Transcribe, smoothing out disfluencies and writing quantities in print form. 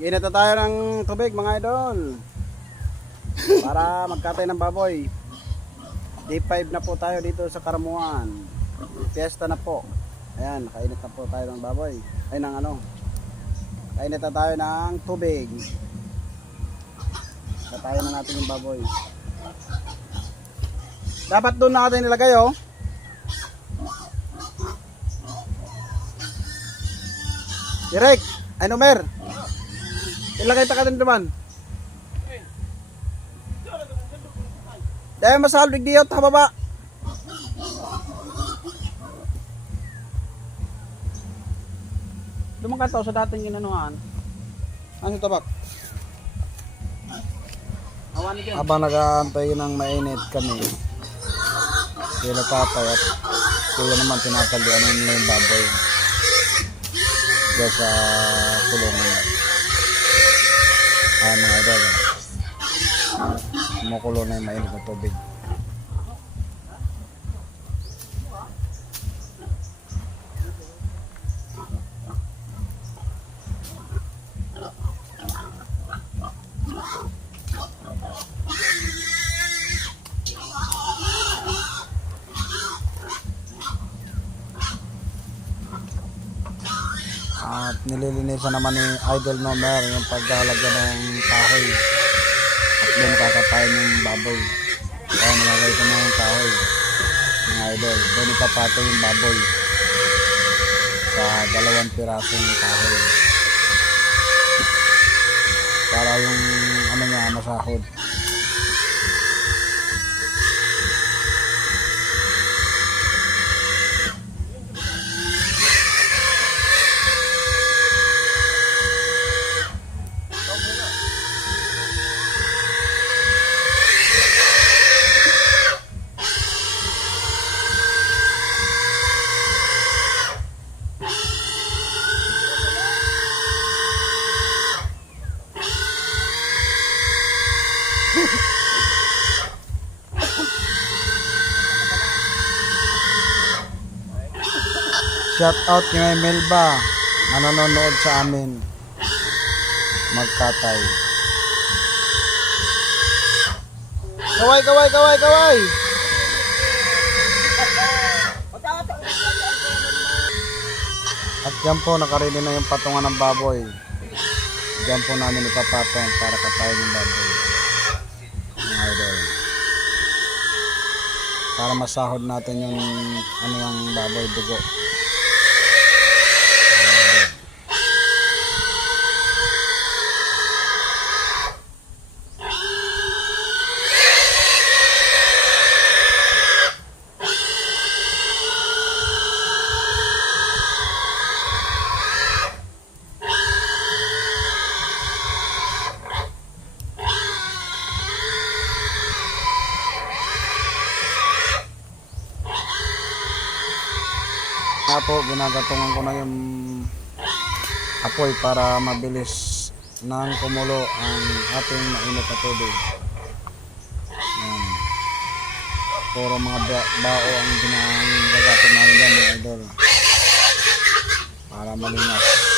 Init na tayo ng tubig mga idol para magkatay ng baboy. Day 5 na po tayo dito sa Karamuan. Fiesta na po. Ayan, nakainit na po tayo ng baboy. Ay ng ano. Kainit na tayo ng tubig. Katayin na natin yung baboy. Dapat doon natin nilagay oh. Direk, ay Nomer. Ilagay ta ka din naman. Dahil masalbig diyot ha baba. Lumang ka to sa dating ginanuhan. Ano tabak? Habang nag-aantay ng mainit kami, sila tatay at kuya naman tinatalian nila yung baboy dyan sa kulungan. Mga idol, kumukulo na yung mainit na tubig. At nililinisan naman ni Idol Nomer yung paglalagyan ng kahoy at doon kakatayin yung baboy. Kaya nilagay ko na yung kahoy ng Idol. Doon ipapatay yung baboy sa 2 pirasong kahoy para yung ano niya masahod. Shout out kay Melba na nanonood sa amin magkatay. Kaway, kaway, kaway, kaway. At dyan po nakarili na yung patungan ng baboy. Dyan po namin ipapatong para katayin yung baboy. Mga idol. Para masahod natin yung ano yung baboy dugo. Nga po, ginagatungan ko na yung apoy para mabilis nang kumulo ang ating mainit na tubig. Yan. Puro mga bao ang ginagatungan namin dyan, mga idol. Para malinas.